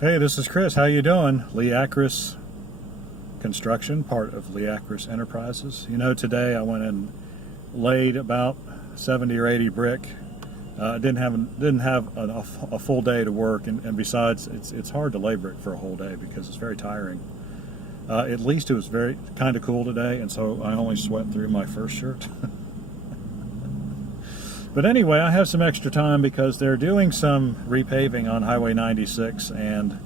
Hey, this is Chris. How you doing? Lee Acris Construction, part of Lee Acris Enterprises. You know, today I went and laid about 70 or 80 brick. Didn't have a full day to work, and besides, it's hard to lay brick for a whole day because it's very tiring. At least it was very kind of cool today, and so I only sweat through my first shirt. But anyway, I have some extra time because they're doing some repaving on Highway 96, and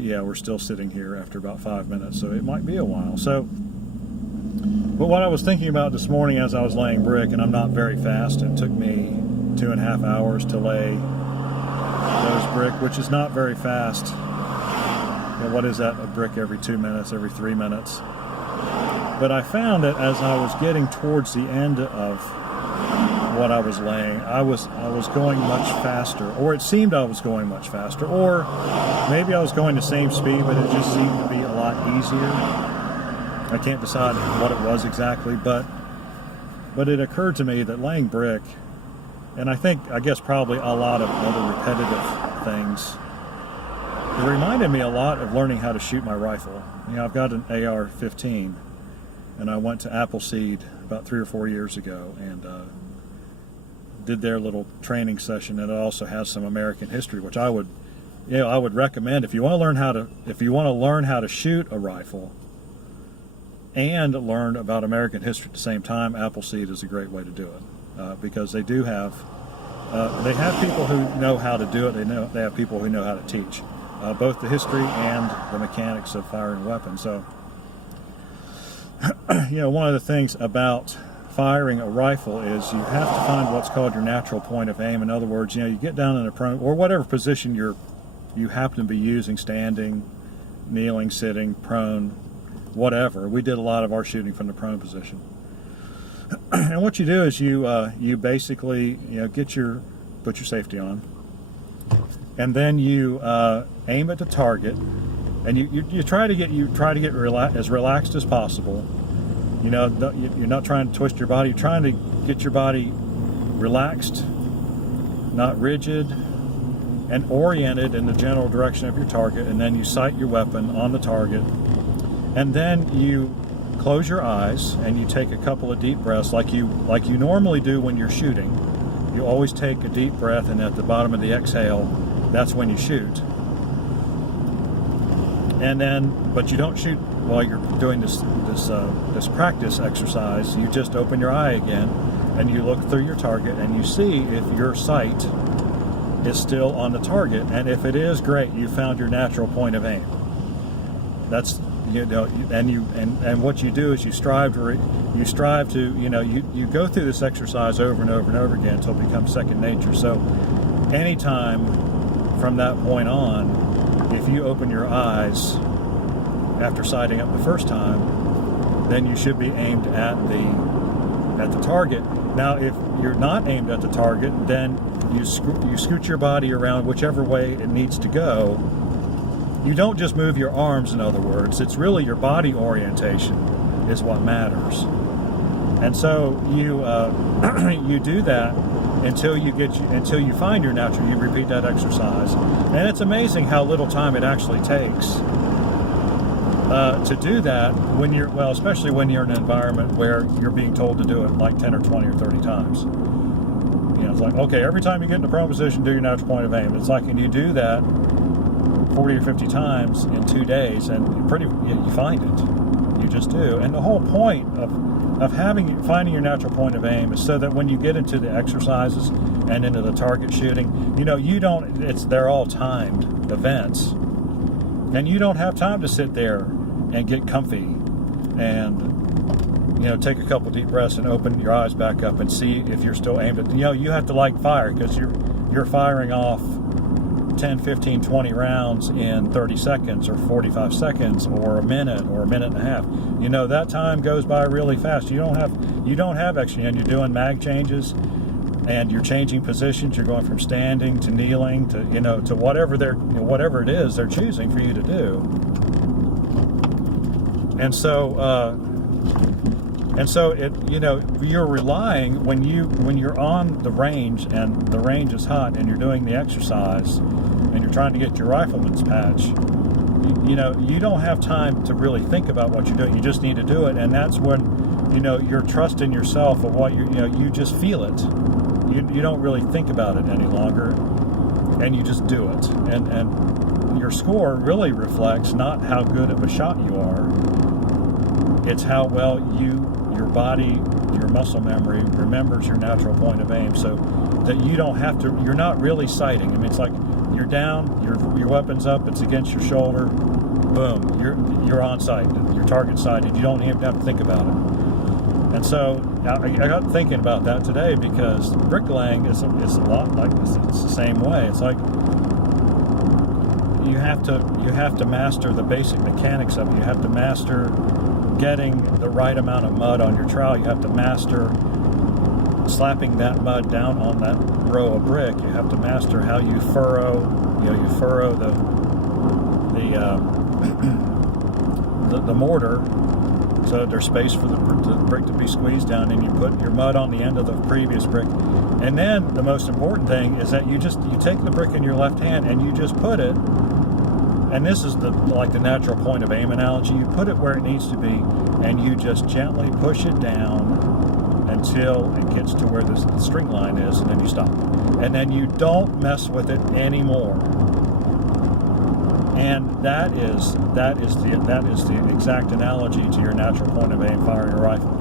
yeah, we're still sitting here after about 5 minutes, so it might be a while. But what I was thinking about this morning as I was laying brick, and I'm not very fast, it took me 2.5 hours to lay those brick, which is not very fast. You know, what is that, a brick every 2 minutes, every 3 minutes? But I found that as I was getting towards the end of what I was laying, I was going much faster, or it seemed I was going much faster, or maybe I was going the same speed, but it just seemed to be a lot easier. I can't decide what it was exactly, but it occurred to me that laying brick, and I guess probably a lot of other repetitive things, it reminded me a lot of learning how to shoot my rifle. You know, I've got an AR-15, and I went to Appleseed about 3 or 4 years ago, and did their little training session, and it also has some American history, which I would recommend if you want to learn how to shoot a rifle and learn about American history at the same time. Appleseed is a great way to do it because they do have people who know how to do it. They have people who know how to teach both the history and the mechanics of firing weapons. So you know, one of the things about firing a rifle is you have to find what's called your natural point of aim. In other words, you know, you get down in a prone, or whatever position you happen to be using, standing, kneeling, sitting, prone, whatever. We did a lot of our shooting from the prone position. And what you do is you basically, you know, put your safety on, and then you aim at the target, and you try to get as relaxed as possible. You know, you're not trying to twist your body. You're trying to get your body relaxed, not rigid, and oriented in the general direction of your target. And then you sight your weapon on the target. And then you close your eyes and you take a couple of deep breaths like you normally do when you're shooting. You always take a deep breath, and at the bottom of the exhale, that's when you shoot. And then, but you don't shoot while you're doing this practice exercise. You just open your eye again, and you look through your target, and you see if your sight is still on the target. And if it is, great, you found your natural point of aim. That's, you know, and what you do is you strive to you know, you go through this exercise over and over and over again until it becomes second nature. So anytime from that point on, if you open your eyes after sighting up the first time, then you should be aimed at the target. Now, if you're not aimed at the target, then you scoot your body around whichever way it needs to go. You don't just move your arms, in other words. It's really your body orientation is what matters. And so you you do that until you find your natural. You repeat that exercise, and it's amazing how little time it actually takes to do that especially when you're in an environment where you're being told to do it like 10 or 20 or 30 times. You know, it's like, okay, every time you get in the prone position, do your natural point of aim. It's like, and you do that 40 or 50 times in 2 days, and you find it. You just do. And the whole point of finding your natural point of aim is so that when you get into the exercises and into the target shooting, you know, they're all timed events, and you don't have time to sit there and get comfy and, you know, take a couple deep breaths and open your eyes back up and see if you're still aimed at, you know, you have to like fire, because you're firing off 10, 15, 20 rounds in 30 seconds or 45 seconds or a minute and a half. You know, that time goes by really fast. You don't have extra, and you're doing mag changes, and you're changing positions. You're going from standing to kneeling to, you know, to whatever it is they're choosing for you to do. And so it, you know, you're relying when you're on the range and the range is hot and you're doing the exercise, and you're trying to get your rifleman's patch, you don't have time to really think about what you're doing. You just need to do it, and that's when, you're trusting yourself of what you just feel it. You don't really think about it any longer, and you just do it. And your score really reflects not how good of a shot you are. It's how well your body, your muscle memory remembers your natural point of aim, so that you don't have to. You're not really sighting. I mean, it's like you're down, your weapon's up, it's against your shoulder, boom, you're on sight, your target sighted. You don't even have to think about it. And so I got thinking about that today, because bricklaying is a lot like this. It's the same way. It's like you have to master the basic mechanics of it. You have to master getting the right amount of mud on your trowel. You have to master slapping that mud down on that row of brick. You have to master how you furrow. You furrow the mortar, so that there's space for the brick to be squeezed down, and you put your mud on the end of the previous brick. And then the most important thing is that you take the brick in your left hand and you just put it, and this is the natural point of aim analogy, you put it where it needs to be, and you just gently push it down until it gets to where the string line is, and then you stop. And then you don't mess with it anymore. And that is the exact analogy to your natural point of aim firing a rifle.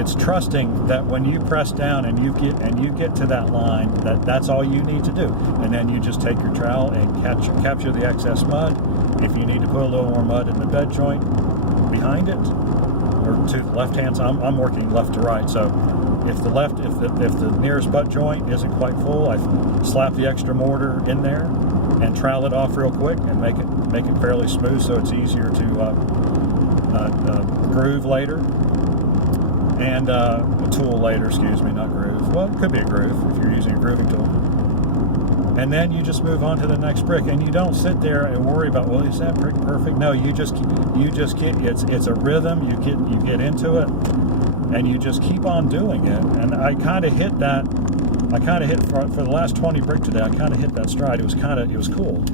It's trusting that when you press down and you get to that line, that's all you need to do. And then you just take your trowel and capture the excess mud. If you need to put a little more mud in the bed joint behind it, or to the left hand side, I'm working left to right. So if the nearest butt joint isn't quite full, I slap the extra mortar in there and trowel it off real quick and make it fairly smooth, so it's easier to groove later, and tool later, excuse me, not groove. Well, it could be a groove if you're using a grooving tool. And then you just move on to the next brick, and you don't sit there and worry about, well, is that brick perfect? No, you just get it's a rhythm. You get into it, and you just keep on doing it. And I kind of hit for the last 20 brick today. I kind of hit that stride. It was cool.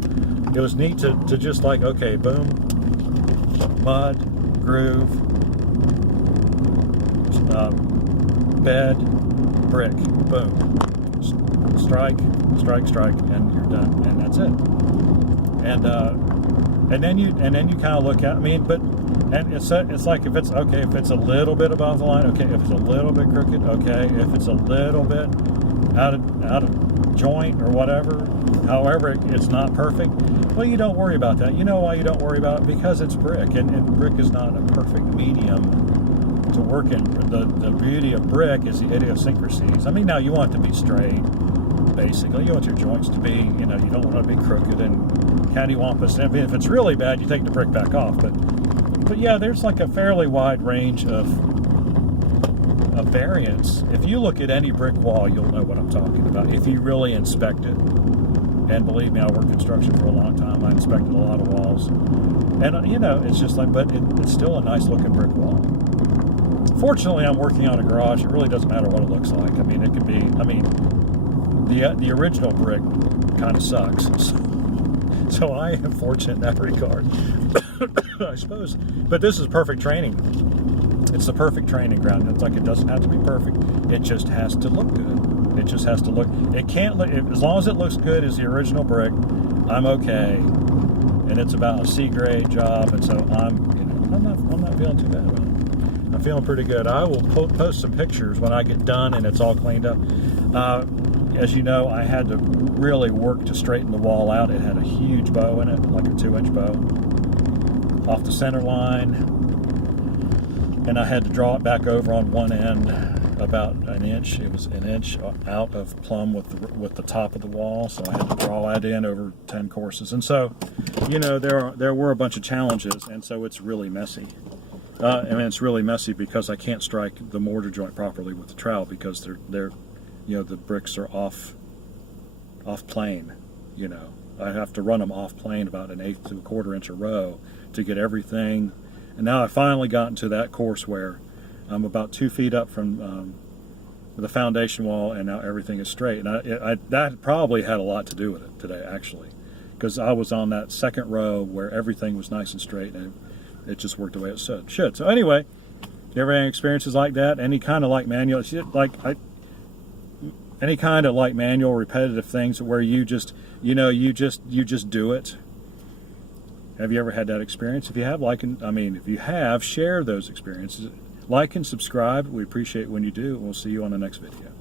It was neat to just like, okay, boom, mud, groove, bed, brick, boom, strike, and you're done, and that's it. And then you kind of look at. It's like if it's a little bit above the line, okay. If it's a little bit crooked, okay. If it's a little bit out of joint or whatever, however it's not perfect, well, you don't worry about that. You know why you don't worry about it? Because it's brick, and brick is not a perfect medium to work in. The beauty of brick is the idiosyncrasies. I mean, now you want it to be straight, basically. You want your joints to be, you don't want to be crooked and cattywampus. I mean, if it's really bad, you take the brick back off. But yeah, there's like a fairly wide range of variance. If you look at any brick wall, you'll know what I'm talking about if you really inspect it. And believe me, I worked construction for a long time. I inspected a lot of walls, and it's just like, but it's still a nice looking brick wall. Fortunately, I'm working on a garage. It really doesn't matter what it looks like. I mean, it could be. I mean, the original brick kind of sucks. So I am fortunate in that regard, I suppose. But this is perfect training. It's the perfect training ground. It's like it doesn't have to be perfect. It just has to look good. It just has to look. It can't look. As long as it looks good as the original brick, I'm okay. And it's about a C grade job, and so I'm not feeling too bad about it. I'm feeling pretty good. I will post some pictures when I get done and it's all cleaned up. As you know, I had to really work to straighten the wall out. It had a huge bow in it, like a 2-inch bow, off the center line, and I had to draw it back over on one end about an inch. It was an inch out of plumb with the top of the wall, so I had to draw that in over 10 courses. And so, there were a bunch of challenges, and so it's really messy. It's really messy because I can't strike the mortar joint properly with the trowel because they're the bricks are off plane. I have to run them off plane about 1/8 to 1/4 inch a row to get everything. And now I finally gotten to that course where I'm about 2 feet up from the foundation wall, and now everything is straight. And that probably had a lot to do with it today, actually. because I was on that second row where everything was nice and straight, and it just worked the way it should. So anyway, you ever had experiences like that? Any kind of like manual, any kind of like manual repetitive things where you just, you just do it? Have you ever had that experience? If you have, if you have, share those experiences. Like and subscribe. We appreciate when you do. We'll see you on the next video.